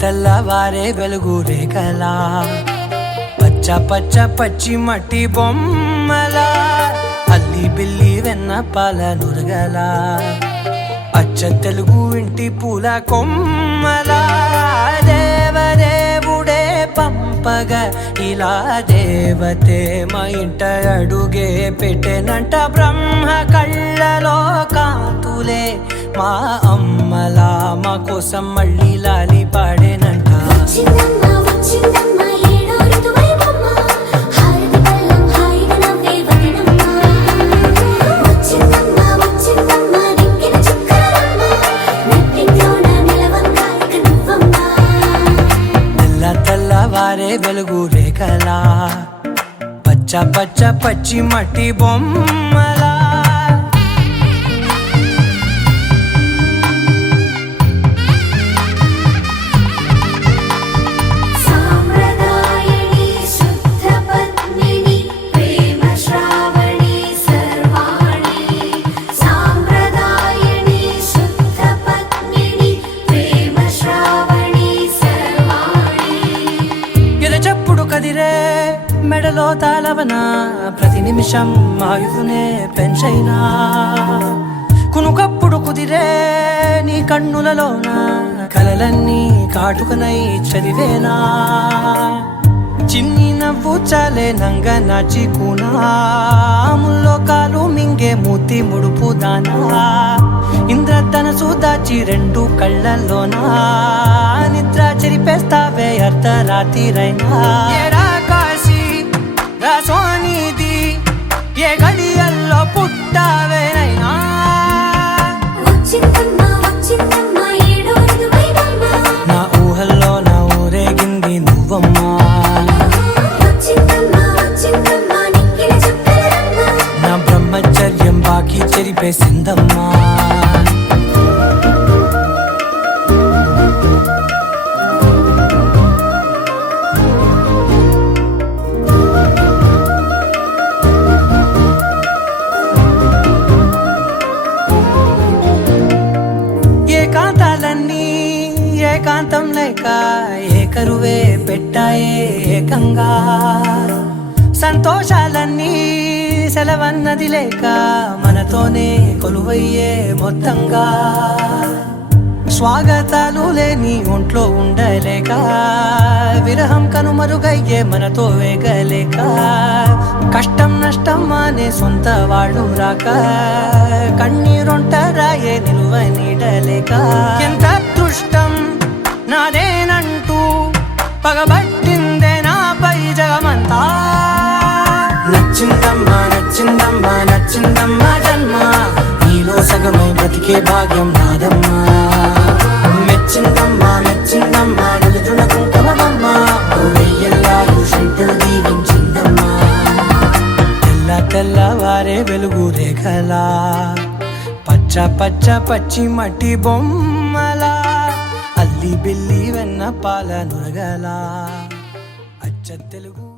తెల్లవారే వెలుగు రేఖలా పచ్చ పచ్చ పచ్చి మట్టి బొమ్మలా అల్లి బిల్లి వెన్న పాల నురగలా అచ్చ తెలుగు ఇంటి పూల కొమ్మలా దేవదేవుడే పంపగా ఇలా దేవతే మా ఇంట అడుగే పెట్టెనంట బ్రహ్మ కళ్ళలో కాంతులే మా అమ్మలా మా కోసం మళ్ళీ లాలి పాడేనంట తెల్లవారే వెలుగు రేఖలా పచ్చ పచ్చ పచ్చి మట్టి బొమ్మలా కదిరే మెడలో తాళవన ప్రతి నిమిషం ఆయుధునే పెంచైనా కునుకప్పుడు కుదిరే నీ కన్నులలోన కలలన్నీ కాటుకనై చదివేనా చిన్ని నవ్వు చాలే నంగ నాచి కూనాముల్లో కాలు మింగే మూతి ముడుపు దానా ఇంద్రధనసు దాచి రెండు కళ్ళల్లోనా నిద్ర చెరిపేస్తావే అర్ధరాత్రిరైనా కాశీ రాసోనిది ఏ గడియల్లో పుట్టావేనైనా నా ఊహల్లో నా ఊరేగింది నువ్వమ్మా నా బ్రహ్మచర్యం బాకీ చెరిపేసిందమ్మా ఏకాంతం లేక ఏకరువే పెట్టాయే ఏకంగా సంతోషాలన్నీ సెలవన్నది లేక మనతోనే కొలువయ్యే మొత్తంగా స్వాగతాలు లేని ఒంట్లో ఉండలేక విరహం కనుమరుగయ్యే మనతో వేగలేక కష్టం నష్టం అనే సొంత వాడు రాక కన్నీరొంటరాయే నిలువ నీడలేక ఎంత అదృష్టం నాదేనంటూ పగబట్టిందే నాపై జగమంతా నచ్చిందమ్మా నచ్చిందమ్మా నచ్చిందమ్మా జన్మ నీలో సగమై బ్రతికే భాగ్యం నాదమ్మా మెచ్చిందమ్మా మెచ్చిందమ్మా నిలుతున్న కుంకుమమ్మా వెయ్యల్లాలు శంకరు దీవించిందమ్మా తెల్లవారే వెలుగు రేఖలా పచ్చ పచ్చ పచ్చి మట్టి బొమ్మలా అల్లి బిల్లి వెన్న పాల నురగలా అచ్చ తెలుగు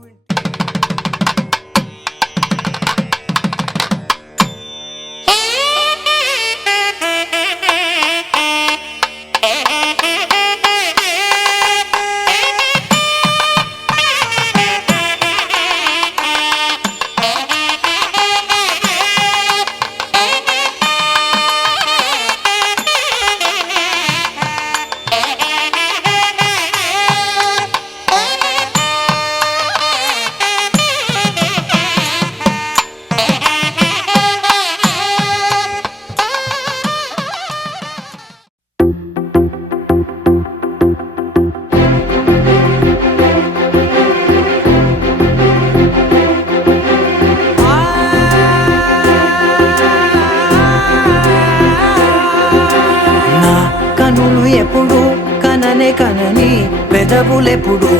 ఎప్పుడు కననే కనని పెదవులెప్పుడు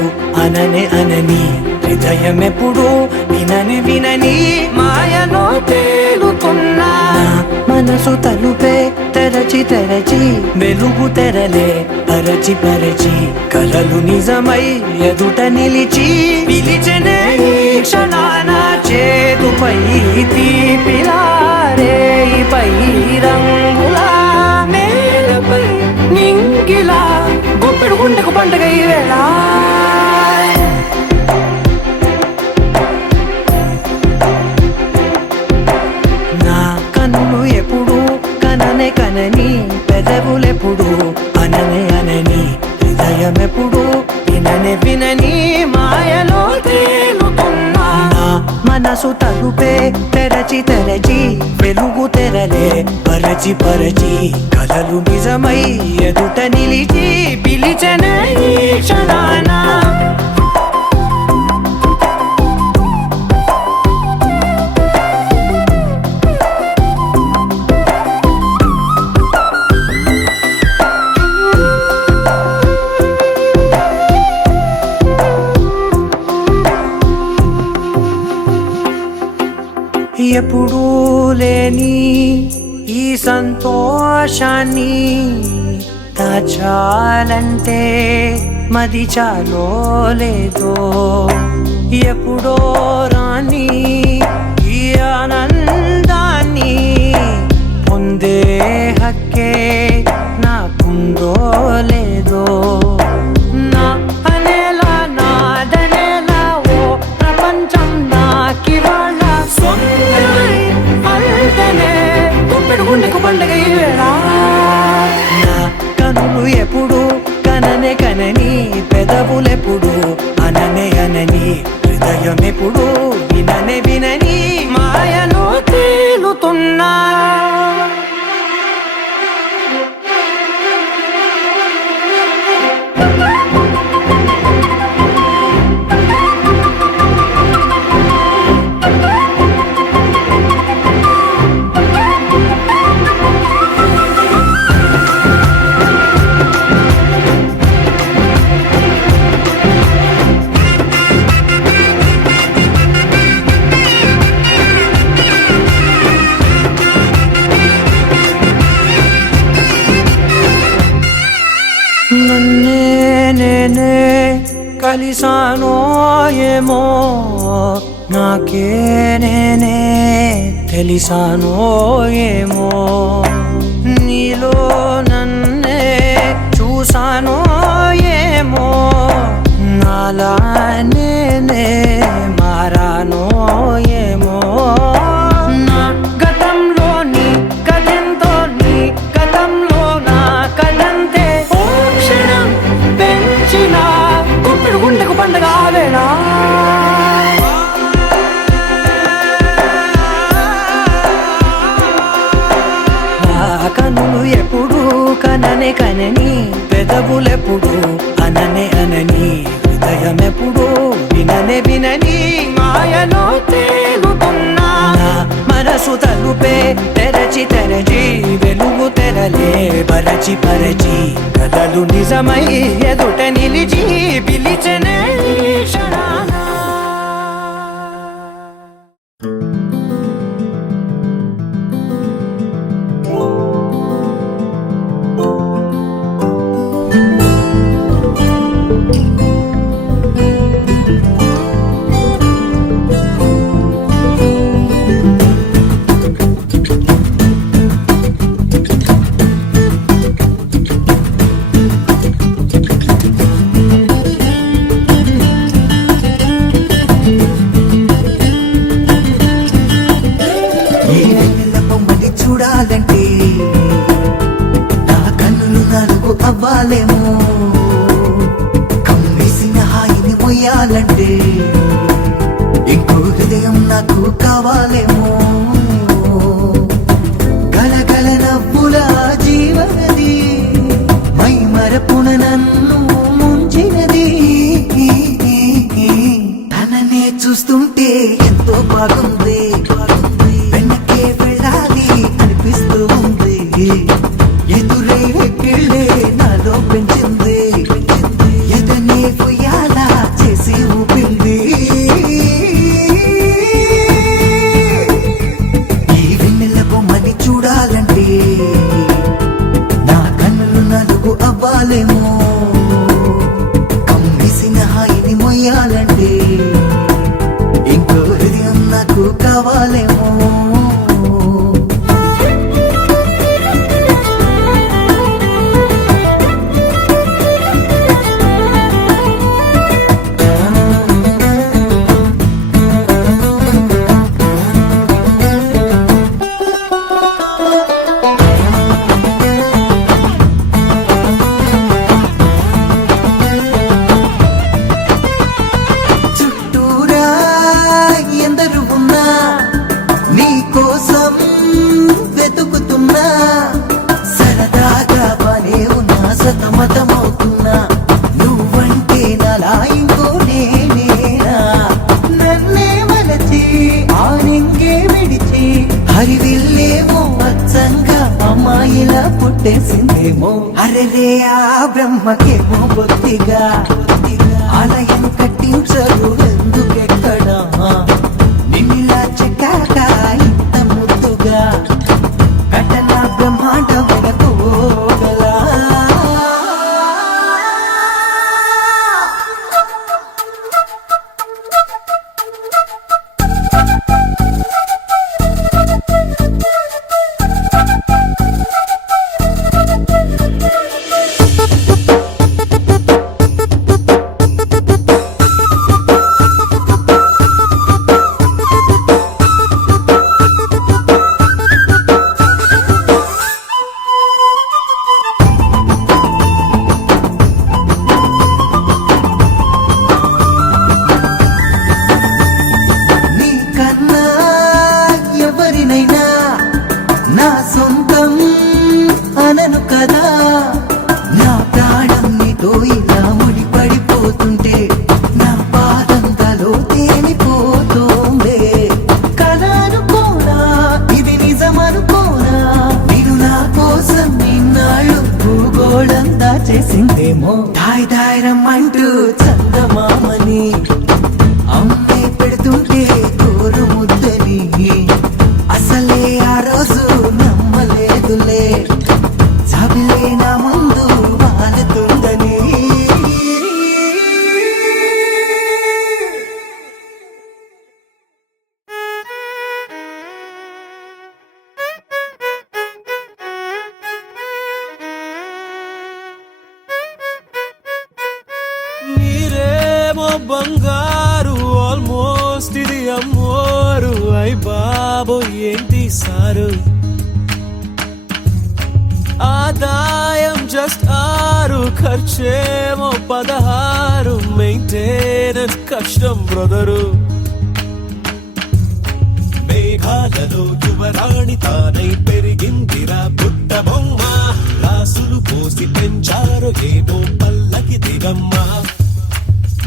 అననే అనని హృదయం ఎప్పుడు వినని వినని మాయలో తేలుతున్నా మనసు తలుపే తెరచి తెరచి వెలుగు తెరలే పరచి పరచి కలలు నిజమై ఎదుట నిలిచి పిలిచెనే క్షణాన చేతుపై తీపిలారే పై రంగులా మేలపై నింగిలా గొప్పెడు గుండెకు ఎప్పుడు కననే కనని పెదవులెప్పుడు అననే అనని హృదయం ఎప్పుడు విననే వినని మాయలో తేలుతున్నా నా మనసు తలుపే తెరచి తెరచి వెలుగు తెరలే పరచి పరచి కలలు నిజమై ఎదుట నిలిచి పిలిచెనే ఈ క్షణాన ఎప్పుడూ లేని ఈ సంతోషాన్ని దాచాలంటే మది చాలో లేదో ఎప్పుడో రాని ఈ ఆనందాన్ని పొందే హక్కే నాకుందో లేదో నా అనేలా నాదనేలా ఓ ప్రపంచం నాకివాళ్ళ గుండెకు పండగ నా కనులు ఎప్పుడు కననే కనని పెదవులెప్పుడు అననే అనని హృదయం ఎప్పుడు విననే వినని మాయలో తేలుతున్నా నన్నే నేనే కలిసానో ఏమో నాకే నేనే తెలిసానో ఏమో నీలో నన్నే చూసానో ఏమో నాలా నేనే మారానో ఏమో నా గతంలోని కథంతో నీ గతంలో నా కథంతే గుండెకు పండగ ఆవేళ కనులు ఎప్పుడు కననే కనని పెదవులెప్పుడు అననే అనని హృదయం ఎప్పుడు విననే వినని మాయలో తేలుతున్నా మనసు తలుపే తెరచి తెరచి వెలుగు తెరలే పరచి పరచి కలలు నిజమై ఎదుట నిలిచి పిలిచెనే ఈ క్షణాన అవ్వాలేమో కమ్మేసిన హాయిని మొయ్యాలంటే ఇంకో హృదయం నాకు కావాలేమో గలగల నవ్వుల జీవనది మై మరపున నన్ను ముంచినది తననే చూస్తుంటే ఎంతో బాగుంది వెనకే వెళ్ళాలి అనిపిస్తూ ఉంది ఎదురే ఎక్కిళ్ళే నాలో పెంచింది ఎదనే పొయ్యాలా చేసి ఊపింది ఈ వెన్నెల బొమ్మని చూడాలంటే నా కన్నులు నలుగు అవ్వాలేమో కమ్మేసిన హాయిని మొయ్యాలంటే ఇంకో హృదయం నాకు కావాలేమో ఏమో అచ్చంగా అమ్మాయిలా పుట్టేసిందేమో అరెరే ఆ బ్రహ్మకేమో బొత్తిగా ఆలయం కట్టించరు ఎందుకెక్కడా నిన్నిలా చెక్కాక ఇంత ముద్దుగా ఘటన బ్రహ్మాండమైన కోగలా నీకన్నా ఎవరినైనా నా సొంతం అనను కదా నా ప్రాణం నీతో ఇలా ముడిపడిపోతుంటే నా పాదంతలో తేలిపోతుందే కల అనుకోనా ఇది నిజమనుకోనా నేను నా కోసం నిన్నాళ్ళు భూగోళం దాచేసిందేమో దాయ్ దాయ్ రమ్మంటూ చందమామని అమ్మే పెడుతుంటే కోరు ముద్దని అసలే ఆ రోజు నమ్మలేదులే చదిలే నా ముందు వాలుతుందని నీరేమో బంగారు ఆల్మోస్ట్ ఇది అమ్మోరు అయ్ బాబో ఏంటి సారు ఆదాయం జస్ట్ 6 ఖర్చేమో 16 మెయింటెనెన్స్ కష్టం బ్రదరు మేఘాలలో యువరాణి తానై పెరిగిందిరా పుట్ట బొమ్మ రాసులు పోసి పెంచారు ఏదో పల్లకి దిగమ్మ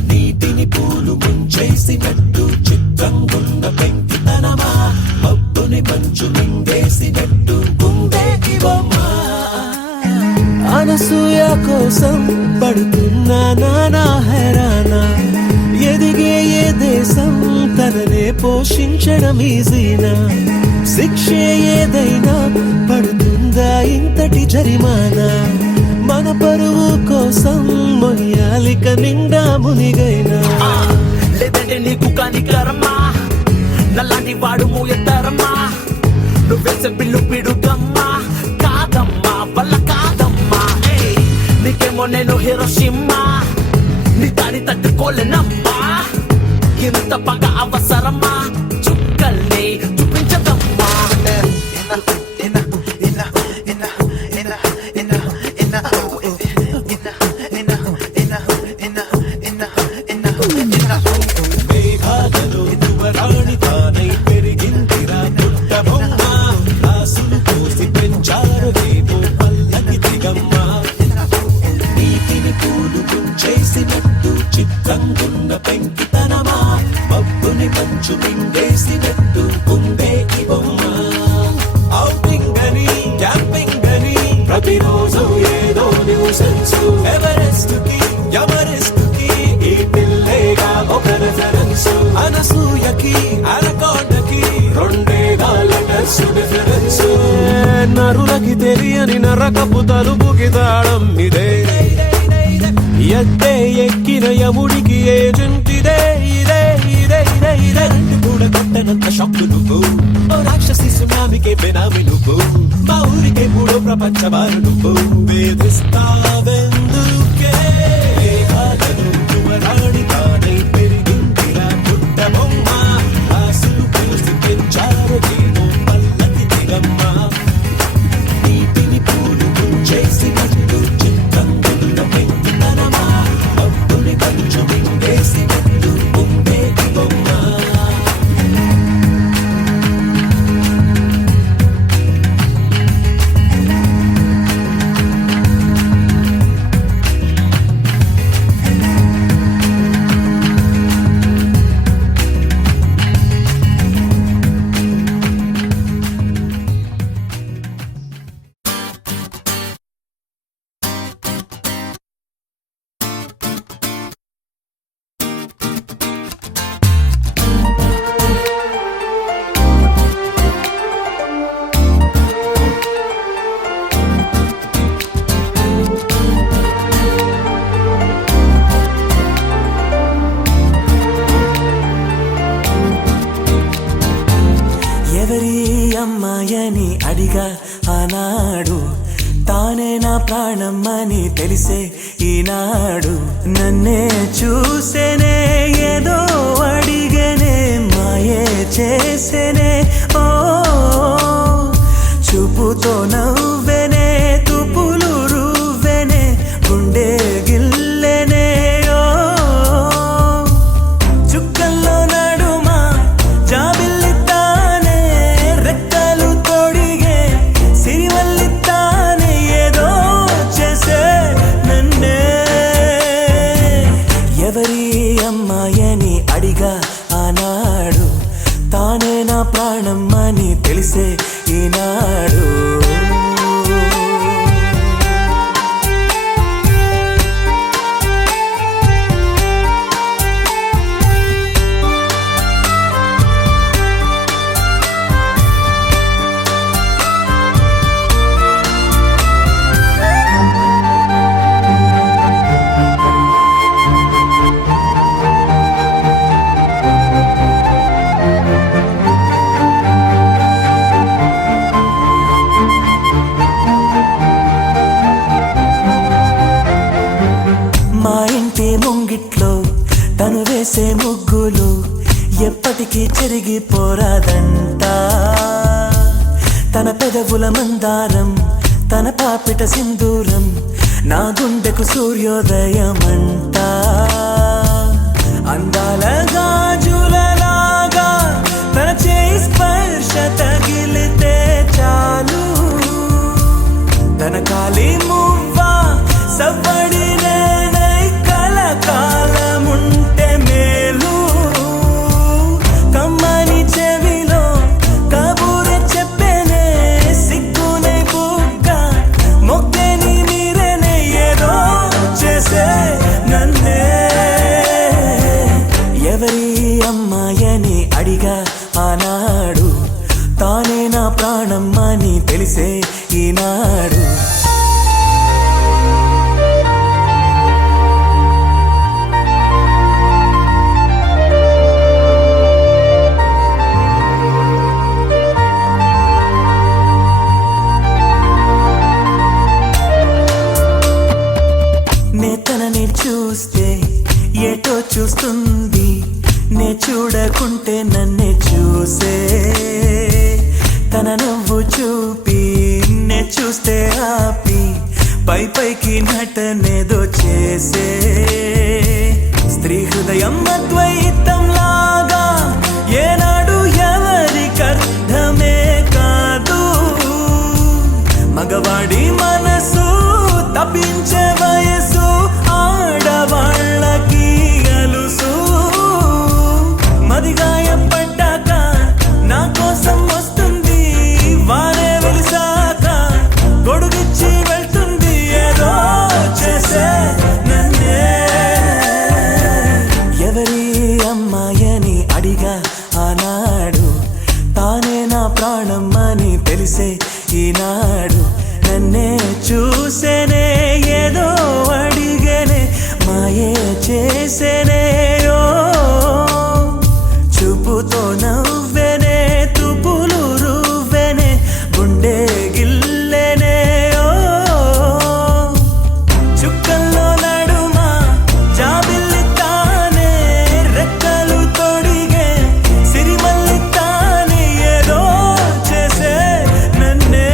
నీటిని పూలు ముంచేసినట్టు చిత్రంగున్న పెంకితనమా మబ్బుని మంచు మింగేసినట్టు గుండెకి బొమ్మ అనసూయ కోసం పడుతున్నా నానా హెరానా ఎదిగే ఏ దేశం తననే పోషించడం ఈజీనా శిక్షే ఏదైనా పడుతుందా ఇంతటి జరిమానా మన పరువు కోసం మొయ్యాలిక నిండా మునిగైనా లేదంటే నీకు కాని కర్మ నల్లాని వాడు మూయతరమా నువ్వేసే పిల్లు పిడుగమ్మా కాదమ్మా వల్ల కాదమ్మా ఏయ్, నీకేమో నేను హీరోషిమ్మా నీ దాని తట్టుకోలేనమ్మా ఇంత పగ అవసరమా చుక్కల్ని చూపించదమ్మా మేఘాలలో యువరాణి తానై పెరిగిందిరా పుట్ట బొమ్మ రాసులు పోసి పెంచారు ఏదో పల్లకి దిగమ్మ నీటిని పూలు చేసినట్టు చిత్రంగున్న పెంకితనమా మబ్బుని మంచు మింగేసినట్టు గుండెకి బొమ్మ ఔటింగ్ అని క్యాంపింగ్ అని ప్రతిరోజు ఏదో న్యూసెన్స్ ఎవరెస్ట్ కి ఎవరెస్ట్ కి ఈ పిల్లేగా ఒక రెఫరెన్స్ అనసూయకి అనకొండకి రెండేగా లెటర్స్ డిఫరెన్స్ నరులకి తెలియని నరకపు తలుపుకి తాళం ఇదే ఎత్తే ఎక్కిన యముడికి ఏజెంట్ ఇదే ఇదే ఇదే ఇదే ఇదే కూడా కొట్టనంత షాక్ నువ్వు ఓ రాక్షసి సునామికే బెనామి నువ్వు మా ఊరికే మూడో ప్రపంచమారు నువ్వు వేధిస్తావెందుకే మేఘాలలో యువరాణి తానై పెరిగిందిరా పుట్ట బొమ్మ రాసులు పోసి పెంచారు ఏమో పల్లకి దిగమ్మ నీటిని పూలు చేసినట్టు చిత్రంగున్న పెంకితనమా మబ్బుని మంచు మింగేసినట్టు గుండెకి బొమ్మ ఆనాడు తానే నా ప్రాణం అని తెలిసే ఈనాడు నన్నే చూసేనే ఏదో అడిగనే మాయే చేసేనే ఓ చూపుతో నవ్వెనే తుపులు రువ్వెనే గుండె గిల్లెనే ఓ చుక్కల్లో నడుమా జాబిల్లితానే రెక్కలు తొడిగే సిరివల్లితానే ఏదో చేసే నన్నే ఎవరి అమ్మాయని అడిగా ఆనాడు తానే నా ప్రాణం అని తెలిసే ఈనాడు మా ఇంటి ముంగిట్లో తను వేసే ముగ్గులు ఎప్పటికీ చెరిగిపోరాదంట తన పెదవుల మందారం తన పాపిట సింధూరం నా గుండెకు సూర్యోదయమంట అందాల గాజులలాగా తన చేయి స్పర్శ తగిలితే చాలు తన కాలి మువ్వా సవ్వడినే కాలముంటే మేలు కమ్మని చెవిలో కబూరే చెప్పేనే సిగ్గునే బుగ్గ మొక్కేని మీరేనే ఏదో చేసే నన్నే ఎవరి అమ్మాయని అడిగా ఆనాడు తానే నా ప్రాణం అని తెలిసే ఈనాడు తనని చూస్తే ఏటో చూస్తుంది నే చూడకుంటే నన్నే చూసే తన నవ్వు చూపి నే చూస్తే ఆపి పై పైకి నటనేదో చేసే స్త్రీ హృదయం అద్వైతం లాగా ఏనాడు ఎవరికర్థమే కాదు మగవాడి మనసు తప్పించే వయసు ఆడవాళ్ళకి అలుసు మదిగాయపడ్డాక నా కోసం వస్తుంది వారే వెలిసాక గొడుగిచ్చి వెళ్తుంది ఏదో చేసే నన్నే ఎవరి అమ్మాయని అడిగా ఆనాడు తానే నా ప్రాణం అని తెలిసే ఈనాడు నన్నే చూసేనే ఏదో అడిగనే మాయే చేసేనే ఓ చూపుతో నవ్వెనే తుపులు రువ్వెనే గుండె గిల్లెనే ఓ చుక్కల్లో నడుమా జాబిల్లితానే రెక్కలు తొడిగే సిరిమల్లితానే ఏదో చేసే నన్నే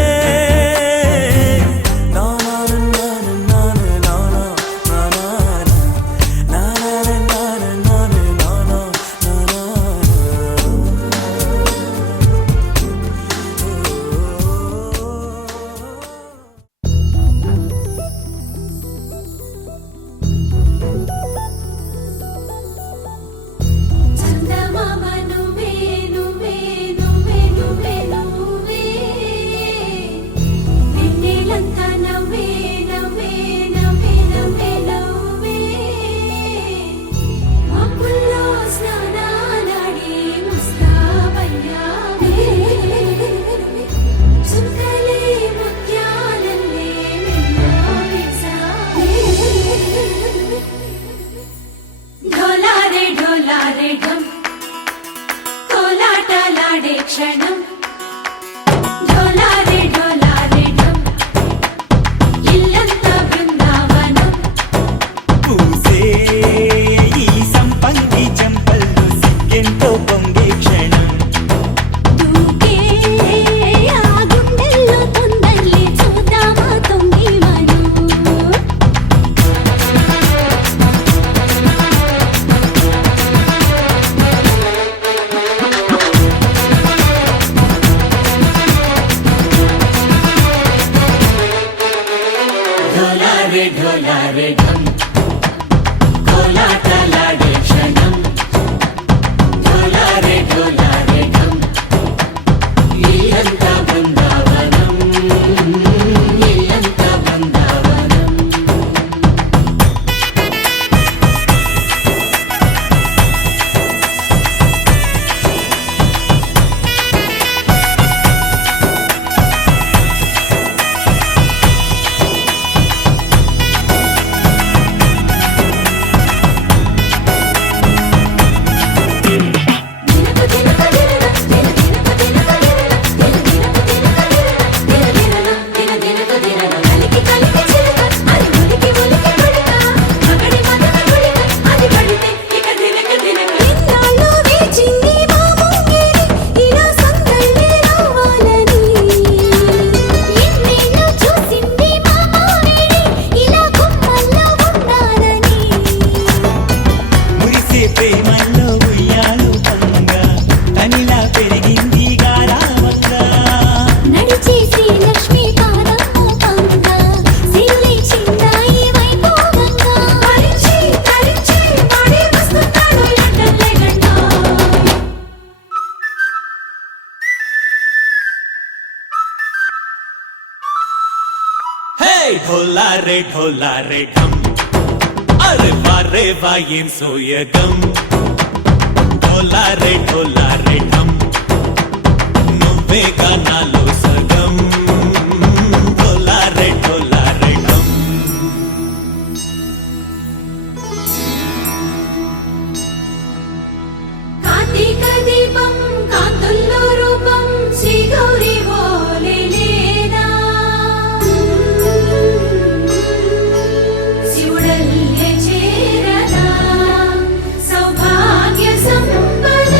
ढोलारे ढोलारे ढम कोलाटलाडे क्षणम ढोलारे ढोलारे ढम इल्लंता बृंदावनम इल्लंता बृंदावनम ढोलारे ढोलारे ढम अरे वारे वायें सोयगम ढोलारे ढोलारे ढम నువ్వే గానాలో సగం ढोलारे ढोलारे ढम కార్తీక దీపం కాంతుల్లో రూపం శ్రీ గౌరీ ఓలే లేదా శివుడల్లే చేరదా సౌభాగ్య సంపద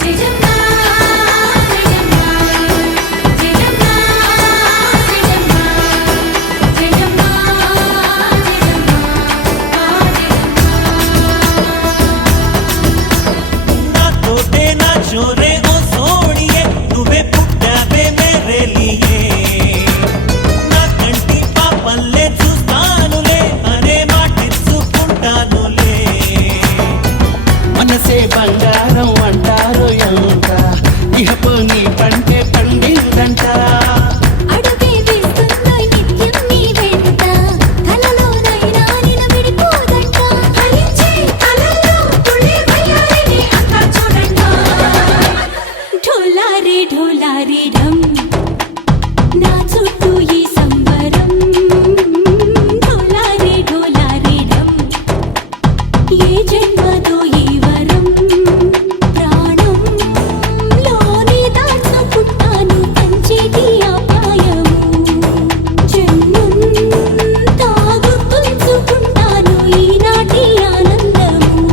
జయజమ్మా జయజమ్మా జయజమ్మా జయజమ్మా జయజమ్మా నా తోటే నా చోరే ఓ సోడియే నువ్వే పుట్టావే మేరే లియే నా కంటి పాపల్లే చూస్తానులే అనే మాటిచ్చుకుంటానులే మనసే బంగారం అంటారు ఎంత ఇహపు నీ పంటే పండిందంట అడుగే వేస్తున్న నిత్యం నీ వెంట కలలోనైనా నిలబడిపోదంట ఫలించే కలలో తుళ్ళి వయ్యారిని అంతా చూడంట ఢోలారే ఢోలారే ఢమ్ నా చుట్టూ ఈ సంబరం ఢోలారే ఢోలారే ఢమ్ ఏ జన్మదో ఈ వరం ప్రాణంలోని దాచుకుంటాను కంచేటి ఆప్యాయము జన్మం తాగుతుంచుకుంటాను ఈనాటి ఆనందము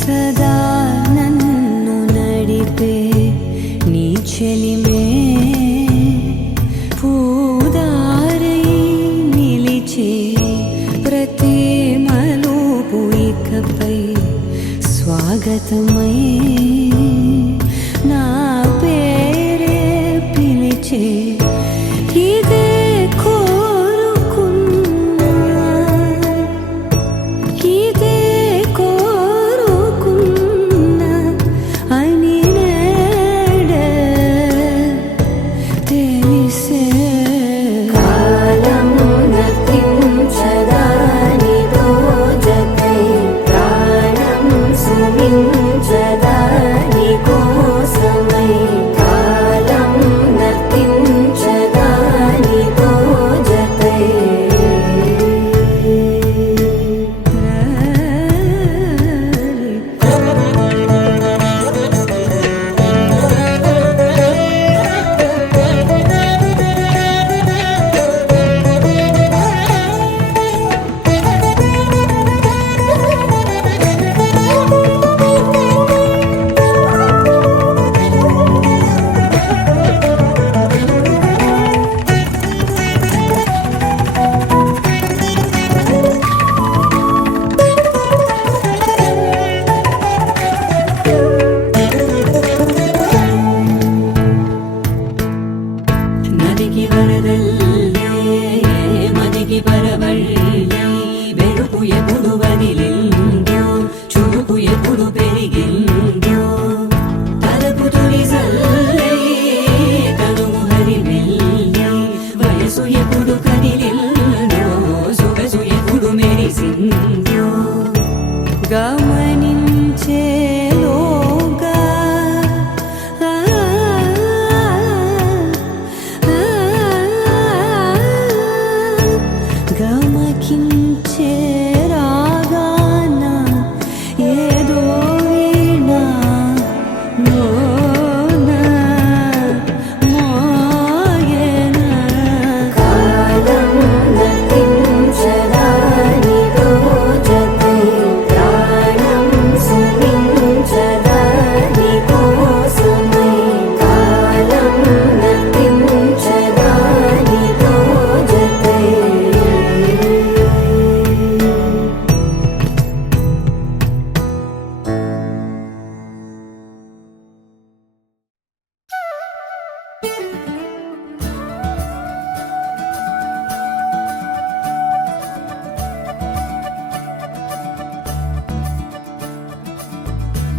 సదా నన్ను నడిపే నీ చెలిమే పూదారై నిలిచే ప్రతి మలుపు ఇకపై స్వాగతమై నా పేరే పిలిచే ఇదే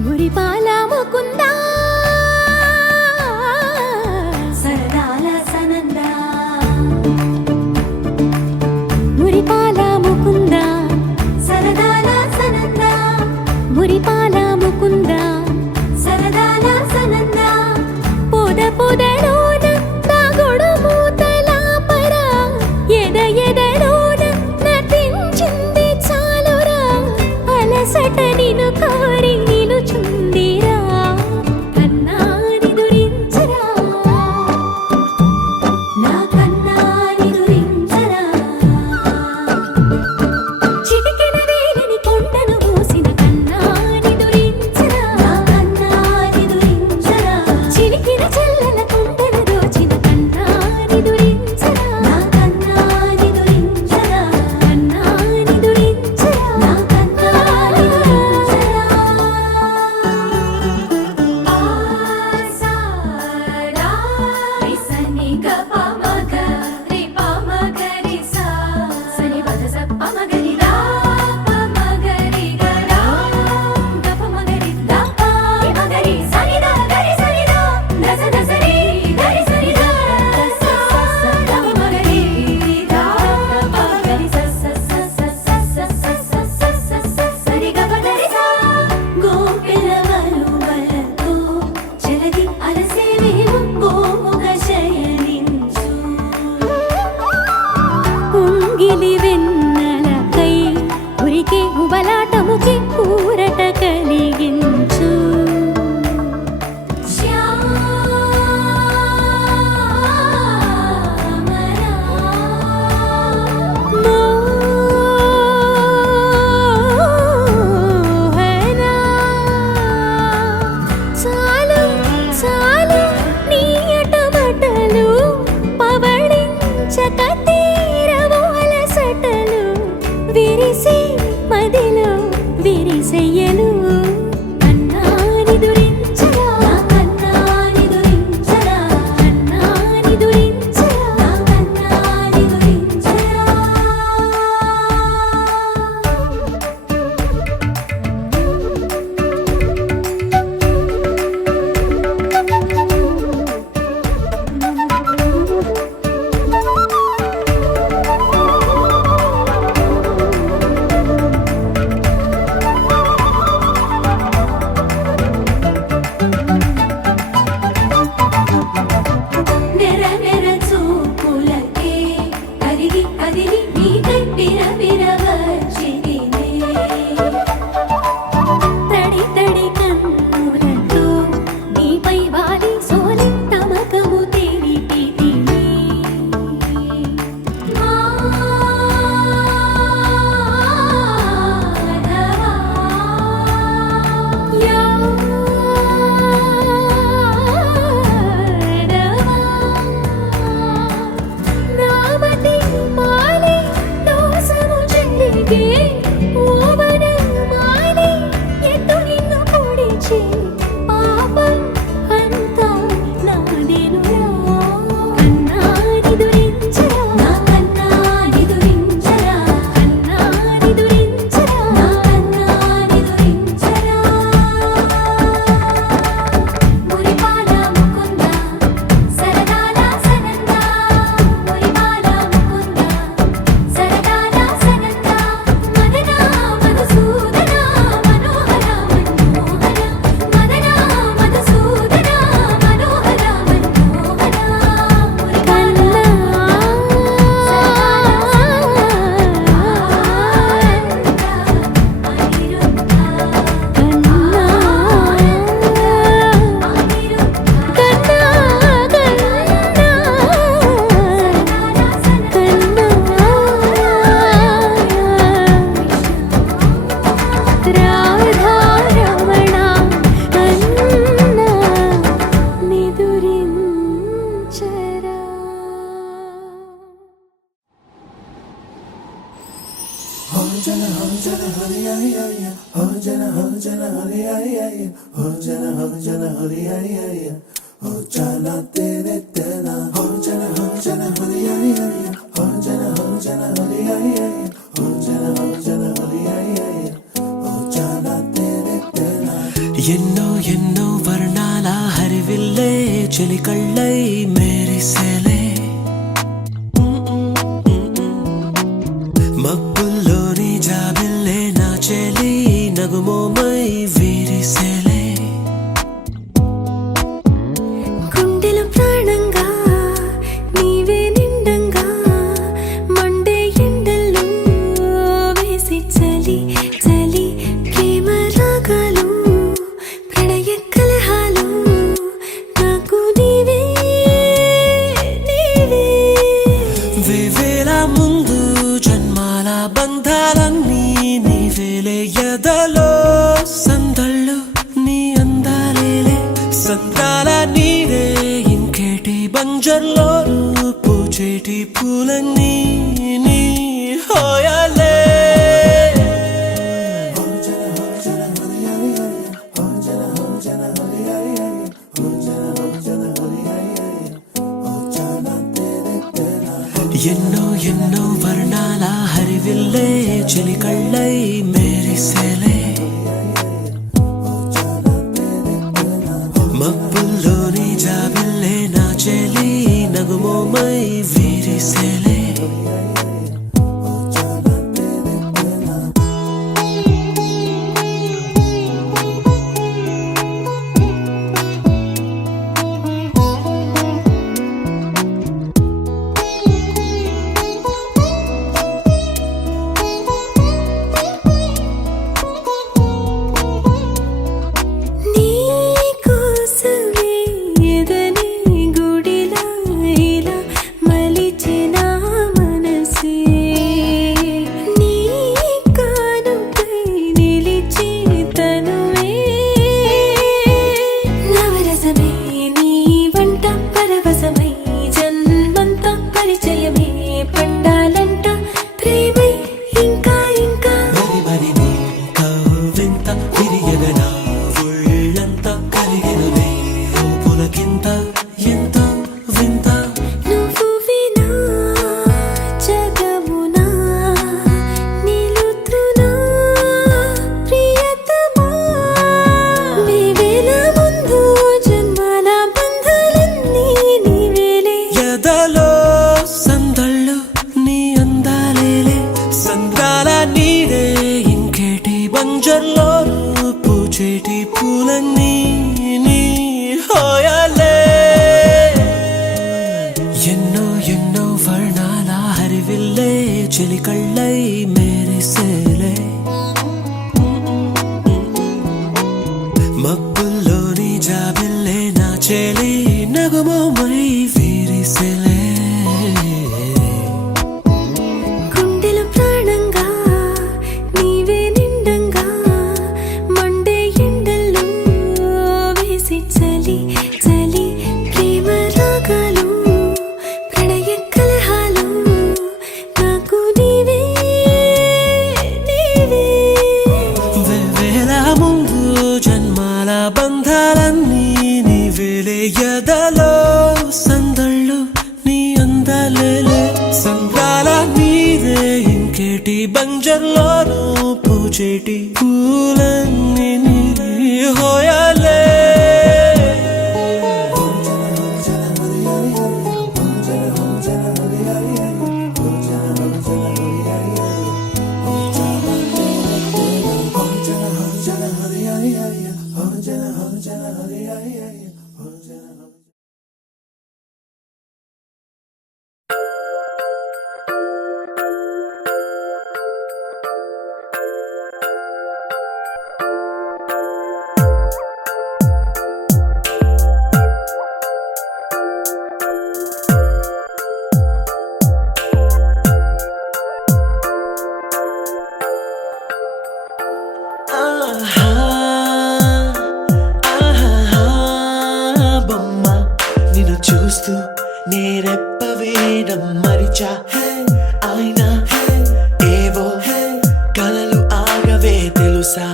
మురిపాల ముకుందా సరదాల సనందా మురిపాల ముకుందా సరదాల సనందా మురిపాల ముకుందా సరదాల సనందా పొద పొదలోన తాగుడు మూతల పరా ఎద ఎదలోన నటించింది చాలురా అలసట నిను కోరి నిలుచుందిరా కన్నాని దురించరా నా కన్నాని దురించరా చిటికెన వేలిని కొండను మూసిన కన్నాని దురించరా నా కన్నాని దురించరా చిలికిన చెల్లెల కొండను దోచిన కన్నాని దురించరా నా కన్నాని దురించరా కన్నాని దురించరా నా కన్నాని దురించరా ఆసారా రిసని గప మగ రి ప మగ రి సా సని పద స ప మగ రి దా ప మగ రి గ రా గప మగ రి దా ప మగ రి సని దా గరి సని దా దస దస రి గరి సని దా దస స దా మగ రి దా ప మగ రి స స స స స స స స స స సరి గ ప రి సా గోపిల్లవలు వలతో జలది అలసేవేమో గోముగ శయనించు ఉంగిలి వెన్నెలకై ఉరికే ఉబలాటముకి ఊరట కలిగించు మోహనా చాలు చాలు నీయట బట్టలు పవళించక తీరవు అలసటలు విరిసే మదిలో విరిసెయ్యలు కన్నాని దురించరా కన్నాని దురించరా కన్నాని దురించరా కన్నాని దురించరా నెర నెర చూపులకే కరిగి కదిలి నీకై విరవిరవచ్చితినే తడి తడి కన్నులతో నీపై వాలి సోలి తమకము తెలిపితినే నామతి మాలి దోసము చెల్లిగే ఓవన మాలి ఎటు నిన్ను పొడిచి పాపం అంతా నాదేనురా కన్నాని దురించరా నా కన్నాని దురించరా కన్నాని దురించరా నా కన్నాని దురించరా మురిపాల ముకుందా సరదాల సనందా మురిపాల ముకుందా సరదాల సనందా మదనా మధుసూదనా మనోహర మనోహర మదనా మధుసూదనా మనోహర మనోహర మురిపాల రాధారమణ అన్నా నిదురించరా हो जाना तेरे చలి కళ్ళై మెరిసేలే మబ్బుల్లోని జాబిల్లే నా చెలి నగుమోమై విరిసేలే గుండెల ప్రాణంగా నీవే నిండంగా మండే ఎండల్లో వేసి చలి చలి ప్రేమ రాగాలు ప్రణయ కలహాలు నాకు నీవే నీవే వేవేల ముందు జన్మాల బంధాలన్నీ నీవేలే ఎదలో సందళ్ళు నీ అందాలేలే సంద్రాల నీరే ఇంకేటి బంజర్లో పూచేటి పూలన్నీ నీ హోయాలే ఎన్నో ఎన్నో వర్ణాల హరివిల్లే చలి కళ్ళై మెరిసేలే మబ్బుల్లోని జాబిల్లే నా చెలి నగుమోమై విరిసేలే నీ కోసమే ఎదని గుడిలా ఇలా మలిచిన మనసే నీ కానుకై నిలిచి తనువే నవరసమే నీ వంట పరవశమై జన్మంతా పరిచయమే పండాలంట ప్రేమై ఇంకా ఇంకా మరి మరి నీ కవ్వింత విరియగనా ఒళ్ళంతా కలిగినవే పులకింత ఎంత వింత నువ్వు వినా జగమునా నిలుతునా ప్రియతమా వేవేల ముందు జన్మాల బంధాలన్నీ నీవేలే ఎదలో సందళ్ళు నీ అందాలేలే సంద్రాల నీరే ఇంకేటి బంజర్లో పూచేటి పూలన్నీ నీ హోయాలే ఎన్నో ఎన్నో వర్ణాల హరివిల్లే చలి కళ్ళై మెరిసేలే మబ్బుల్లోని జాబిల్లే నా చెలి నగుమోమై విరిసేలే గుండెల ప్రాణంగా నీవే నిండంగా మండే ఎండల్లో వేసి చలి చలి ప్రేమ రాగాలు ప్రణయ కలహాలు నాకు నీవే నీవే వేవేల ముందు జన్మాల బంధాలన్నీ నీవేలే ఎదలో సందళ్ళు నీ అందాలేలే సంద్రాల నీరే ఇంకేటి బంజర్లోనూ పూచేటి పూలన్నీ నీ హోయాలే బొమ్మ నిన్ను చూస్తూ నేరెప్పవేయడం మరిచా అయినా ఏవో కలలు ఆగవే తెలుసా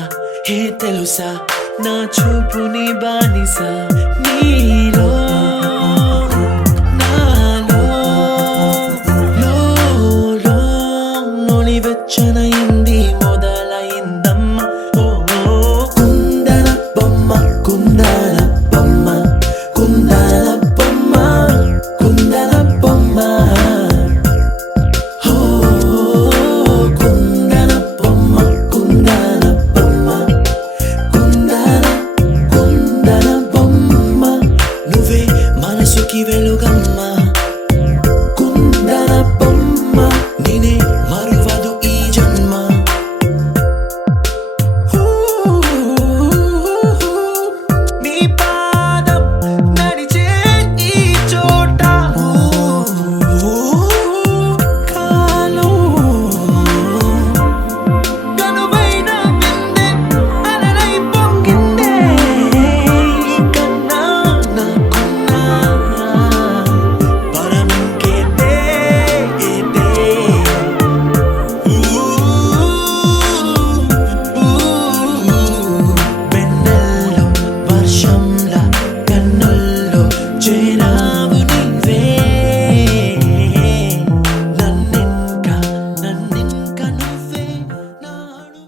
హే తెలుసా నా చూపుని బానిస నీలో నాలో లో నొలి వెచ్చనైంది మొదలైందమ్మ ఓ కుందన బొమ్మ కుందన బొమ్మ కుందన మనసుకి వెలుగమ్మ కుందన బొమ్మ నినే మరువదు ఈ జన్మ నీ పాదం నడిచే ఈ చోట కాలం కనువైన విందే అలలై పొంగిందే కన్నా నాకున్నా పరమింకేదే వెన్నెల్లో వర్షంలా కన్నుల్లో చేరావు నీవే నన్నింకా నువ్వే నాడు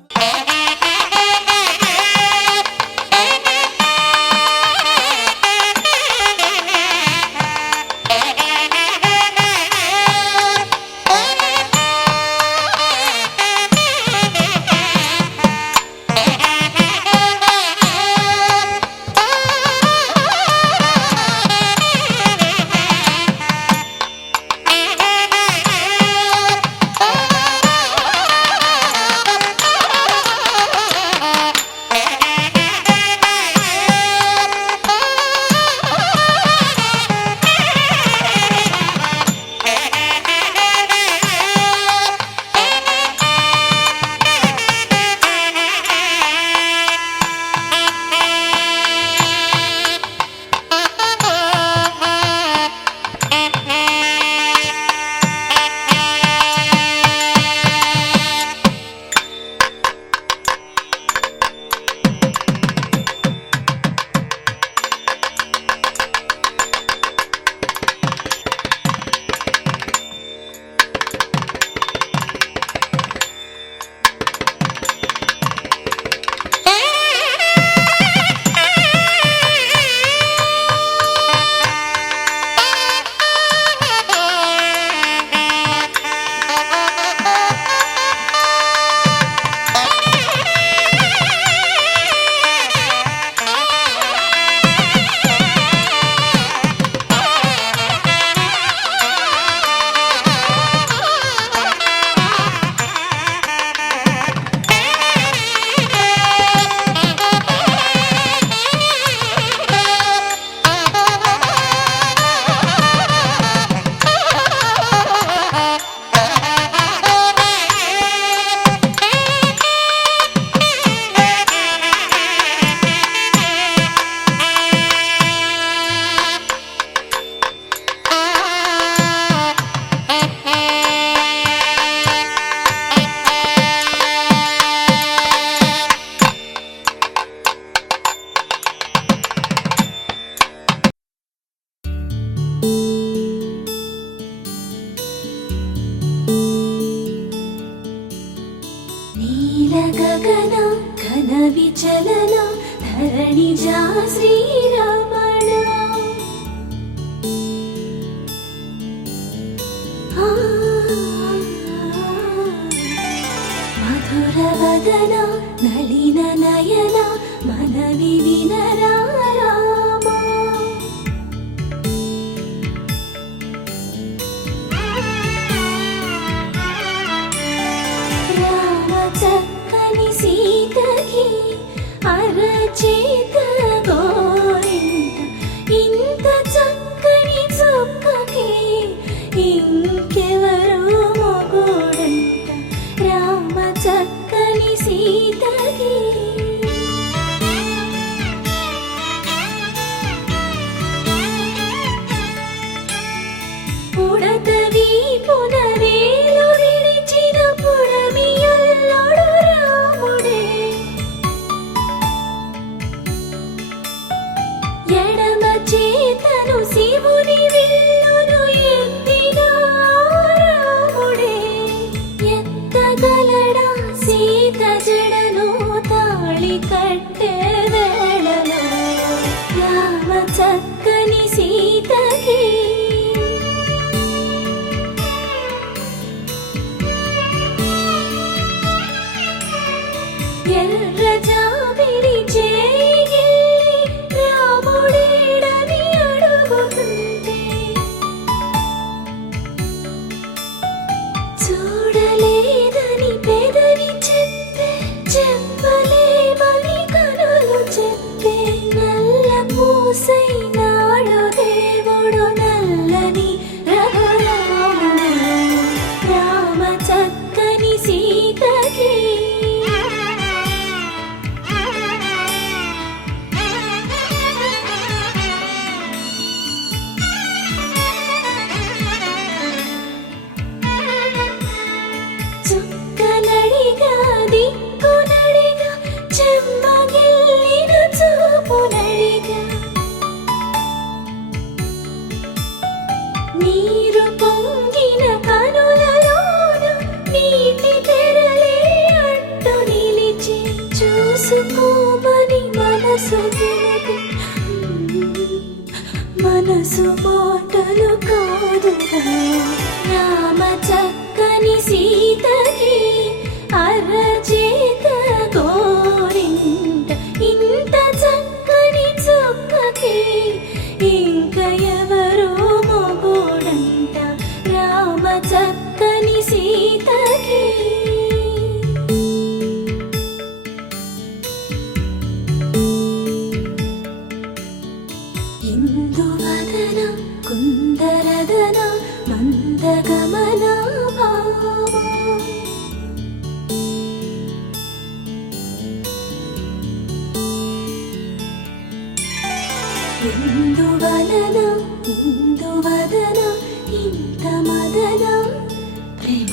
నీలగగన ఘన విచలన ధరణిజా శ్రీరమణ మధుర వదన నళిన నయన మనవి వినరా రామా రామ చక్కని సీతకి అరచేత గోరింట ఇంత చక్కని చుక్కకి ఇంకెవరు మొగుడంట రామ చక్కని సీతకి ఉడత వీపున వేలు విడిచిన పుడమియల్లుడు రాముడే ఎడమ చేతను శివుని విల్లును ఎత్తినాడు నీరు పొంగిన కనులలోన నీటి తెరలే అడ్డు నిలిచి చూసుకోమని మనసు తెలిపి మనసు మాటలు కాదుగా రామ చక్కని సీతకి అరచేత గోరింట ఇంత చక్కని చుక్కకి ఇంక ఎవరో మొగుడంట రామ చక్కని సీతకి ఇందువదన కుందరదన మందగమన భామ ఇందువలన ఇందువదన ఇంత మదన ప్రేమ